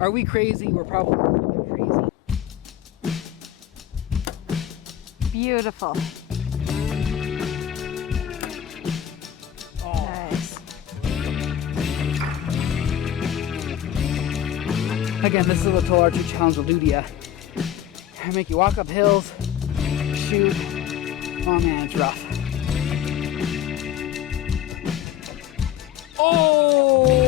Are we crazy? We're probably a little bit crazy. Beautiful. Oh. Nice. Again, this is a Leupold Archery Challenge will do to you. I make you walk up hills, shoot. Oh man, it's rough. Oh!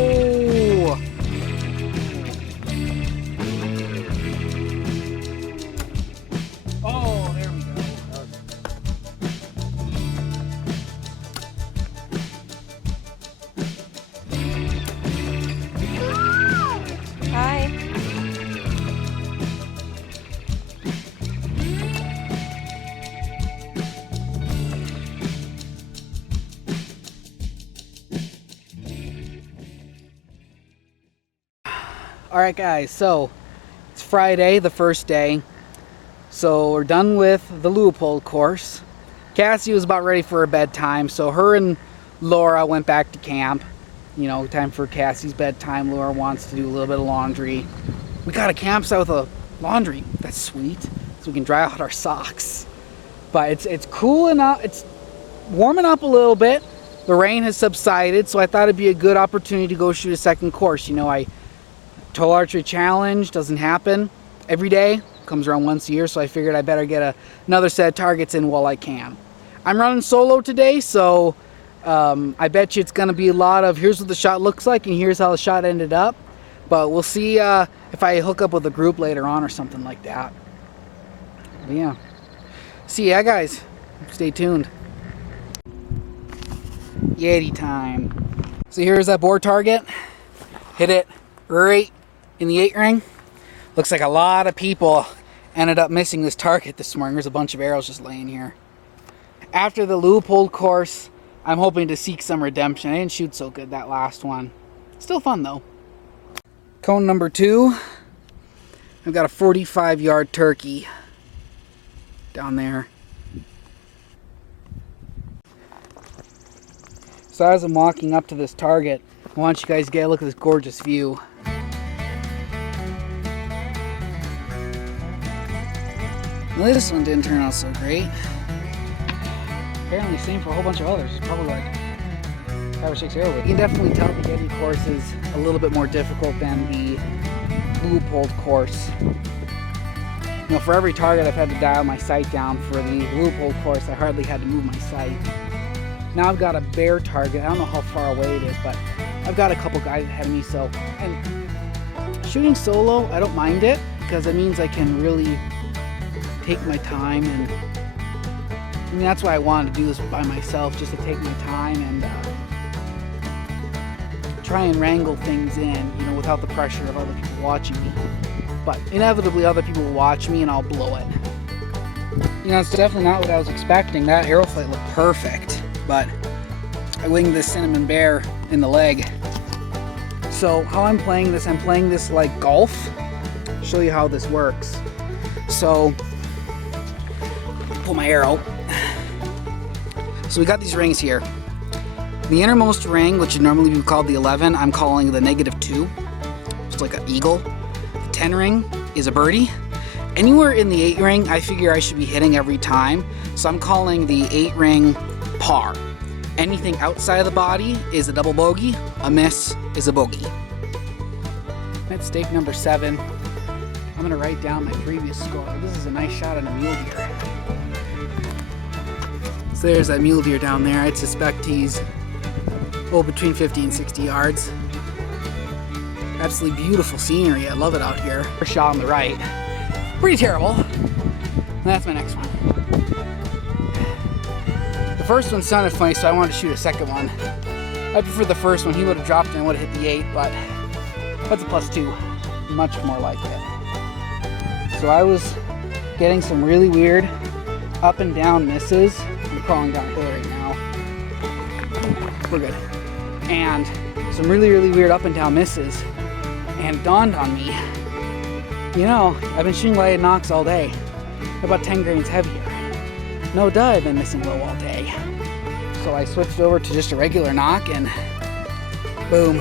Oh, there we go. Hi. Alright guys, so it's Friday, the first day. So we're done with the Leupold course. Cassie was about ready for her bedtime, so her and Laura went back to camp. You know, time for Cassie's bedtime. Laura wants to do a little bit of laundry. We got a campsite with a laundry. That's sweet. So we can dry out our socks. But it's cool enough. It's warming up a little bit. The rain has subsided, so I thought it'd be a good opportunity to go shoot a second course. You know, Leupold Archery Challenge doesn't happen every day. Comes around once a year, so I figured I better get another set of targets in while I can. I'm running solo today, so I bet you it's going to be a lot of here's what the shot looks like and here's how the shot ended up. But we'll see if I hook up with a group later on or something like that. But yeah. See ya, guys. Stay tuned. Yeti time. So here's that boar target. Hit it right in the 8 ring. Looks like a lot of people ended up missing this target this morning. There's a bunch of arrows just laying here. After the Leupold course, I'm hoping to seek some redemption. I didn't shoot so good that last one. Still fun though. Cone number 2. I've got a 45-yard turkey down there. So as I'm walking up to this target, I want you guys to get a look at this gorgeous view. Well, this one didn't turn out so great. Apparently same for a whole bunch of others. Probably like 5 or 6 arrows. You can definitely tell the Yeti course is a little bit more difficult than the Leupold course. You know, for every target I've had to dial my sight down. For the Leupold course, I hardly had to move my sight. Now I've got a bear target. I don't know how far away it is, but I've got a couple guys ahead of me. So, and shooting solo, I don't mind it because it means I can really take my time, and I mean, that's why I wanted to do this by myself, just to take my time and try and wrangle things in, you know, without the pressure of other people watching me. But inevitably other people will watch me and I'll blow it. You know, it's definitely not what I was expecting. That arrow flight looked perfect, but I winged this cinnamon bear in the leg. So how I'm playing this like golf. I'll show you how this works. So pull my arrow. So we got these rings here. The innermost ring, which would normally be called the 11, I'm calling the -2. It's like an eagle. The 10 ring is a birdie. Anywhere in the 8 ring, I figure I should be hitting every time. So I'm calling the 8 ring par. Anything outside of the body is a double bogey. A miss is a bogey. At stake number 7, I'm gonna write down my previous score. This is a nice shot at a mule deer. So there's that mule deer down there. I'd suspect he's between 50 and 60 yards. Absolutely beautiful scenery. I love it out here. First shot on the right. Pretty terrible. That's my next one. The first one sounded funny, so I wanted to shoot a second one. I prefer the first one. He would have dropped and I would have hit the 8, but that's a +2. Much more like it. So I was getting some really weird up and down misses. I'm crawling downhill right now. We're good. And some really, really weird up and down misses. And it dawned on me, you know, I've been shooting lighted knocks all day. They're about 10 grains heavier. No duh, I've been missing low all day. So I switched over to just a regular knock and boom.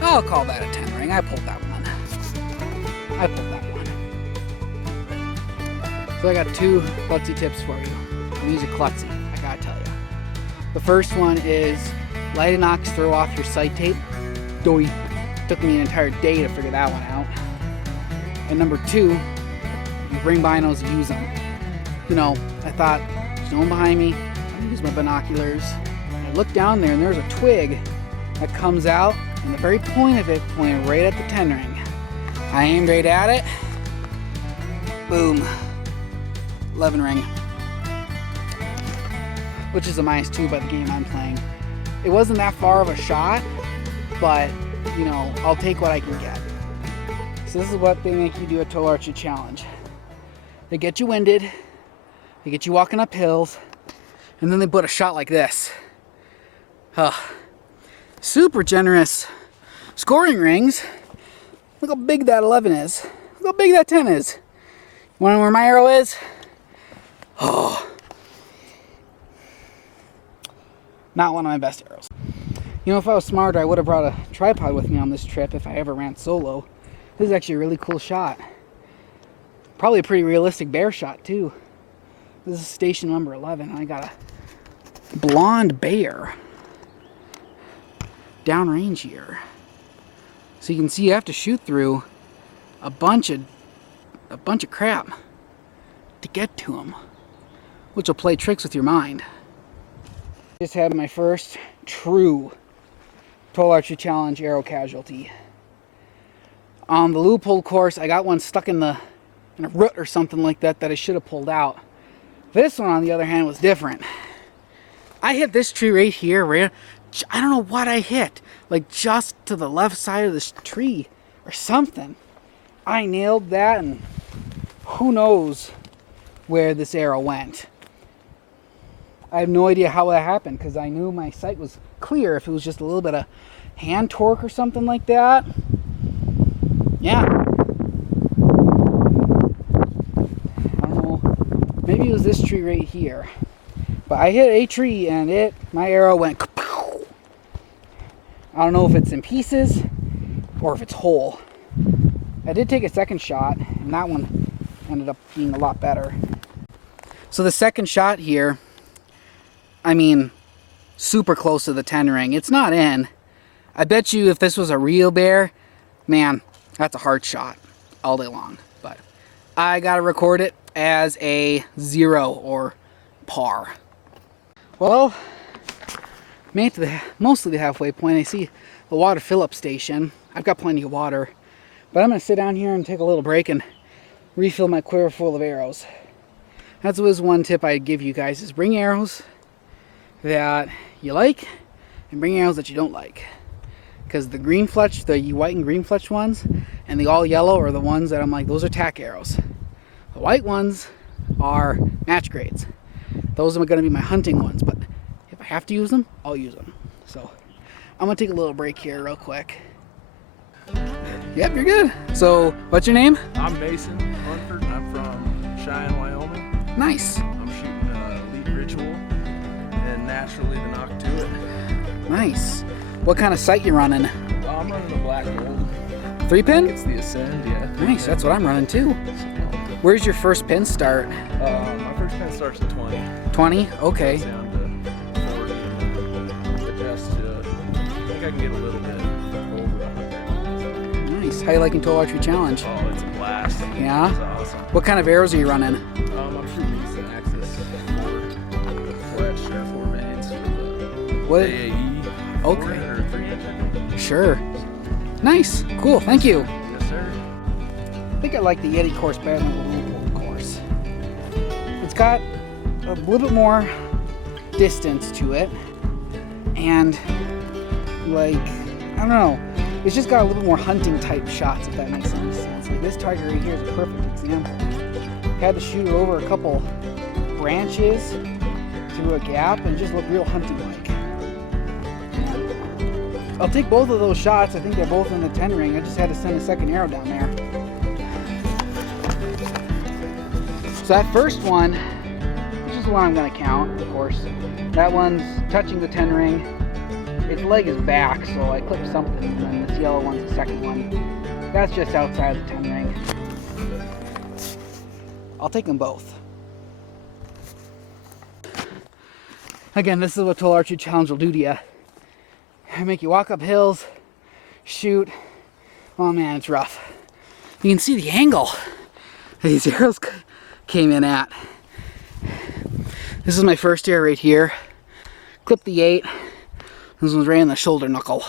I'll call that a 10 ring. I pulled that one. I pulled that one. So I got 2 klutzy tips for you. And these are klutzy, I gotta tell you. The first one is light an ox, throw off your sight tape. Doy. Took me an entire day to figure that one out. And number 2, you bring binos, use them. You know, I thought, there's no one behind me. I'm gonna use my binoculars. I look down there and there's a twig that comes out, and the very point of it pointed right at the 10 ring. I aimed right at it. Boom. 11 ring. Which is a -2 by the game I'm playing. It wasn't that far of a shot, but you know, I'll take what I can get. So this is what they make you do at Total Archery Challenge. They get you winded, they get you walking up hills, and then they put a shot like this. Super generous scoring rings. Look how big that 11 is. Look how big that 10 is. You wanna know where my arrow is? Oh. Not one of my best arrows. You know, if I was smarter, I would have brought a tripod with me on this trip if I ever ran solo. This is actually a really cool shot. Probably a pretty realistic bear shot, too. This is station number 11, and I got a blonde bear downrange here. So you can see you have to shoot through a bunch of crap to get to him, which will play tricks with your mind. Just had my first true Total Archery Challenge arrow casualty. On the Leupold course, I got one stuck in a root or something like that I should have pulled out. This one, on the other hand, was different. I hit this tree right here, I don't know what I hit, like just to the left side of this tree or something. I nailed that, and who knows where this arrow went. I have no idea how that happened, because I knew my sight was clear. If it was just a little bit of hand torque or something like that. Yeah. I don't know. Maybe it was this tree right here. But I hit a tree and my arrow went kapow. I don't know if it's in pieces or if it's whole. I did take a second shot, and that one ended up being a lot better. So the second shot here, I mean, super close to the 10 ring. It's not in. I bet you if this was a real bear, man, that's a hard shot all day long. But I gotta record it as a 0 or par. Well, made it to mostly the halfway point. I see the water fill-up station. I've got plenty of water. But I'm gonna sit down here and take a little break and refill my quiver full of arrows. That's always one tip I'd give you guys, is bring arrows that you like and bring arrows that you don't like, because the green fletch, the white and green fletch ones, and the all yellow are the ones that I'm like, those are tack arrows. The white ones are match grades. Those are going to be my hunting ones, but if I have to use them, I'll use them. So I'm gonna take a little break here real quick. Yep, you're good. So what's your name? I'm Mason Munford, and I'm from Cheyenne, Wyoming. Nice. I'm shooting Elite Ritual and naturally the knock to it. Nice. What kind of sight you running? I'm running a black gold. 3-pin? It's the Ascend, yeah. Nice, that's what I'm running too. Where's your first pin start? My first pin starts at 20. 20? Okay. Goes down to 40 and adjust to, I think I can get a little bit over 100. Nice. How you liking Total Archery Challenge? Oh, it's a blast. Yeah? It's awesome. What kind of arrows are you running? I'm shooting these in Axis 4 fletch, 4 mains with What? AAE. Okay. 4 or 3-inch, I think. Sure. Nice. Cool. Thank you. Yes, sir. I think I like the Yeti Course better than the Leupold course. It's got a little bit more distance to it, and like, I don't know, it's just got a little bit more hunting type shots, if that makes any sense. Like this target right here is a perfect example. Had to shoot it over a couple branches through a gap and it just looked real hunting like. I'll take both of those shots. I think they're both in the 10 ring. I just had to send a second arrow down there. So that first one, which is the one I'm going to count, of course, that one's touching the 10 ring. Its leg is back, so I clipped something, and then this yellow one's the second one. That's just outside the 10 ring. I'll take them both. Again, this is what Total Archery Challenge will do to you. Make you walk up hills, shoot. Oh man, it's rough. You can see the angle these arrows came in at. This is my first arrow right here. Clipped the 8. This one's right in the shoulder knuckle.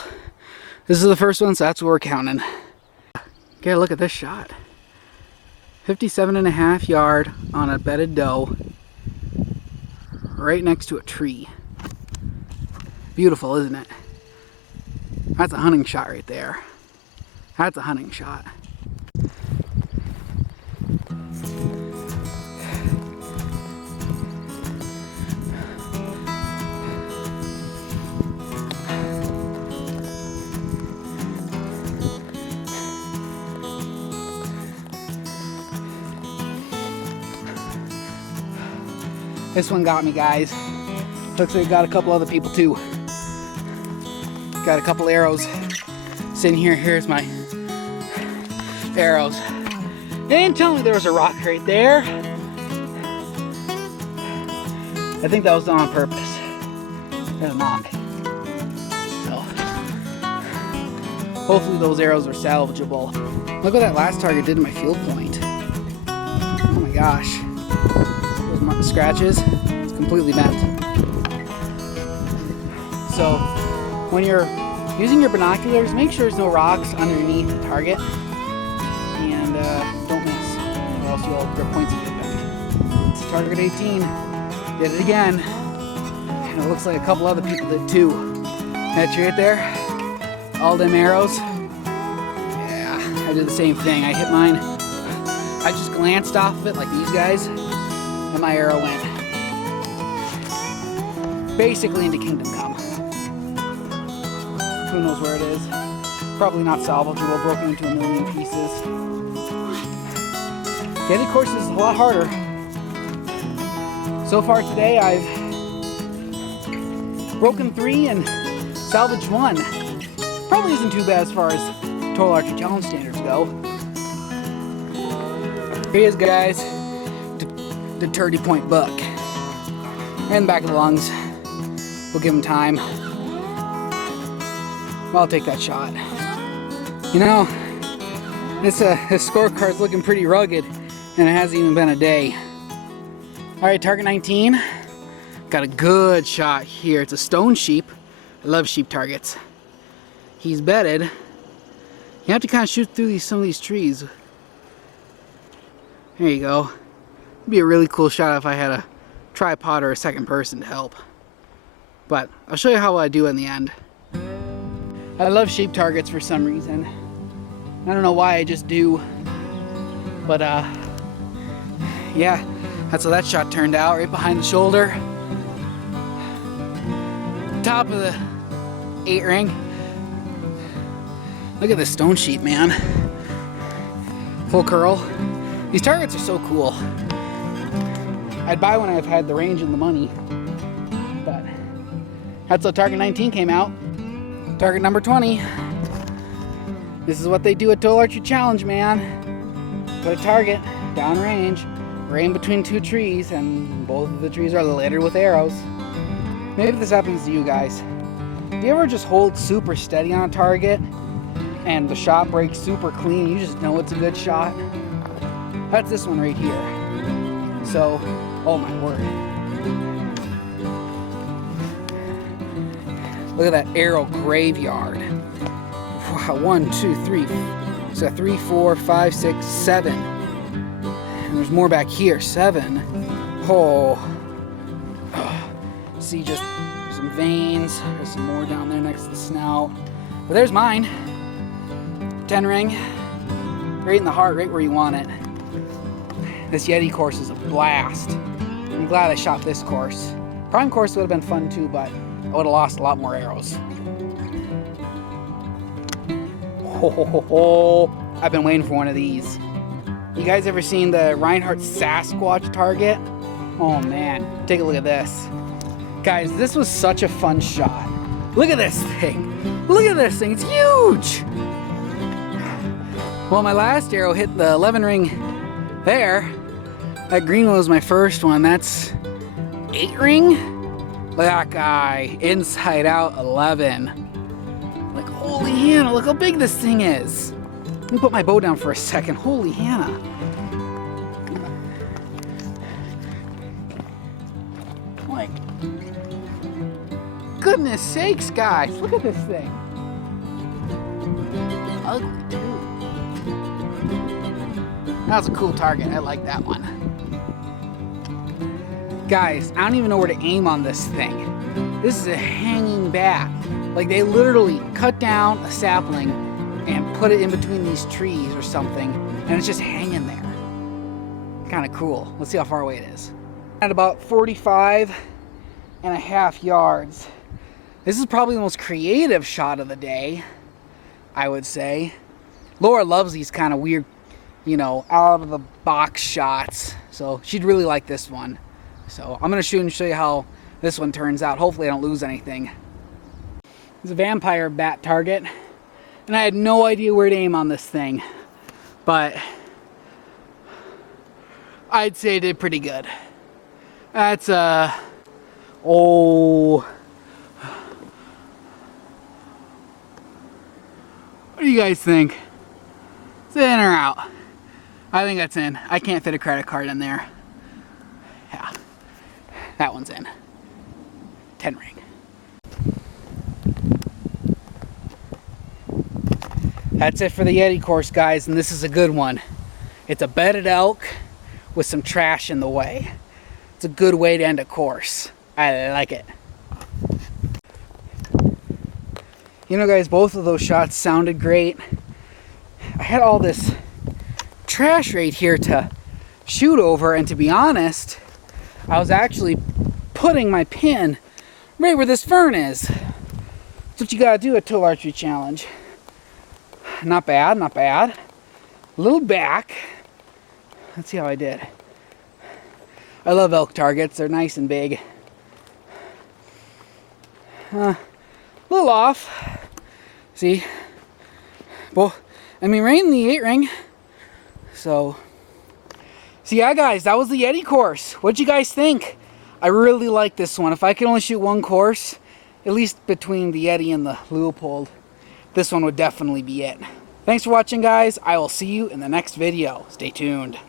This is the first one, so that's what we're counting. Okay, look at this shot. 57.5 yard on a bedded doe, right next to a tree. Beautiful, isn't it? That's a hunting shot right there. That's a hunting shot. This one got me, guys. Looks like we got a couple other people too. Got a couple arrows sitting here. Here's my arrows. They didn't tell me there was a rock right there. I think that was done on purpose. There's not. So, hopefully those arrows are salvageable. Look what that last target did to my field point. Oh my gosh. Those scratches, it's completely bent. So, when you're using your binoculars, make sure there's no rocks underneath the target, and don't miss, or else your points will get bent. It's target 18. Did it again, and it looks like a couple other people did too. That's right there. All them arrows. Yeah, I did the same thing. I hit mine. I just glanced off of it like these guys, and my arrow went basically into Kingdom Come. Who knows where it is? Probably not salvageable, broken into a million pieces. Yeti Course is a lot harder. So far today, I've broken 3 and salvaged 1. Probably isn't too bad as far as Total Archery Challenge standards go. Here he is, guys. The 30 point buck. Right in the back of the lungs. We'll give him time. I'll take that shot. You know, this scorecard's looking pretty rugged, and it hasn't even been a day. Alright, target 19. Got a good shot here. It's a stone sheep. I love sheep targets. He's bedded. You have to kind of shoot through some of these trees. There you go. It'd be a really cool shot if I had a tripod or a second person to help. But I'll show you how I do in the end. I love sheep targets for some reason. I don't know why, I just do. But yeah, that's how that shot turned out, right behind the shoulder. Top of the 8 ring. Look at this stone sheep, man. Full curl. These targets are so cool. I'd buy when I've had the range and the money. But that's how target 19 came out. Target number 20. This is what they do at Total Archery Challenge, man. Put a target downrange, right in between 2 trees, and both of the trees are littered with arrows. Maybe this happens to you guys. Do you ever just hold super steady on a target and the shot breaks super clean? You just know it's a good shot. That's this one right here. So, oh my word. Look at that arrow graveyard. Wow, 1, 2, 3. So 3, 4, 5, 6, 7. And there's more back here. 7. Oh. See just some veins. There's some more down there next to the snout. But there's mine. 10 ring. Right in the heart, right where you want it. This Yeti course is a blast. I'm glad I shot this course. Prime course would have been fun too, but I would have lost a lot more arrows. Ho, ho, ho, ho. I've been waiting for one of these. You guys ever seen the Reinhardt Sasquatch target? Oh man, take a look at this. Guys, this was such a fun shot. Look at this thing. Look at this thing, it's huge. Well, my last arrow hit the 11 ring there. That green one was my first one. That's 8 ring. Look at that guy. Inside out 11. Like, holy Hannah, look how big this thing is. Let me put my bow down for a second. Holy Hannah. Like, goodness sakes, guys. Look at this thing. Ugly, too. That was a cool target. I like that one. Guys, I don't even know where to aim on this thing. This is a hanging bat. Like, they literally cut down a sapling and put it in between these trees or something, and it's just hanging there. Kind of cool. Let's see how far away it is. At about 45.5 yards. This is probably the most creative shot of the day, I would say. Laura loves these kind of weird, you know, out of the box shots. So she'd really like this one. So I'm going to shoot and show you how this one turns out. Hopefully I don't lose anything. It's a vampire bat target. And I had no idea where to aim on this thing. But I'd say it did pretty good. That's oh. What do you guys think? Is it in or out? I think that's in. I can't fit a credit card in there. Yeah. That one's in. 10 ring. That's it for the Yeti course, guys, and this is a good one. It's a bedded elk with some trash in the way. It's a good way to end a course. I like it. You know, guys, both of those shots sounded great. I had all this trash right here to shoot over, and to be honest, I was actually putting my pin right where this fern is. That's what you gotta do at Tool Archery Challenge. Not bad, not bad. A little back. Let's see how I did. I love elk targets. They're nice and big. A little off. See? Well, I mean, right in the 8 ring. So yeah, guys, that was the Yeti course. What'd you guys think? I really like this one. If I could only shoot one course, at least between the Yeti and the Leupold, this one would definitely be it. Thanks for watching, guys. I will see you in the next video. Stay tuned.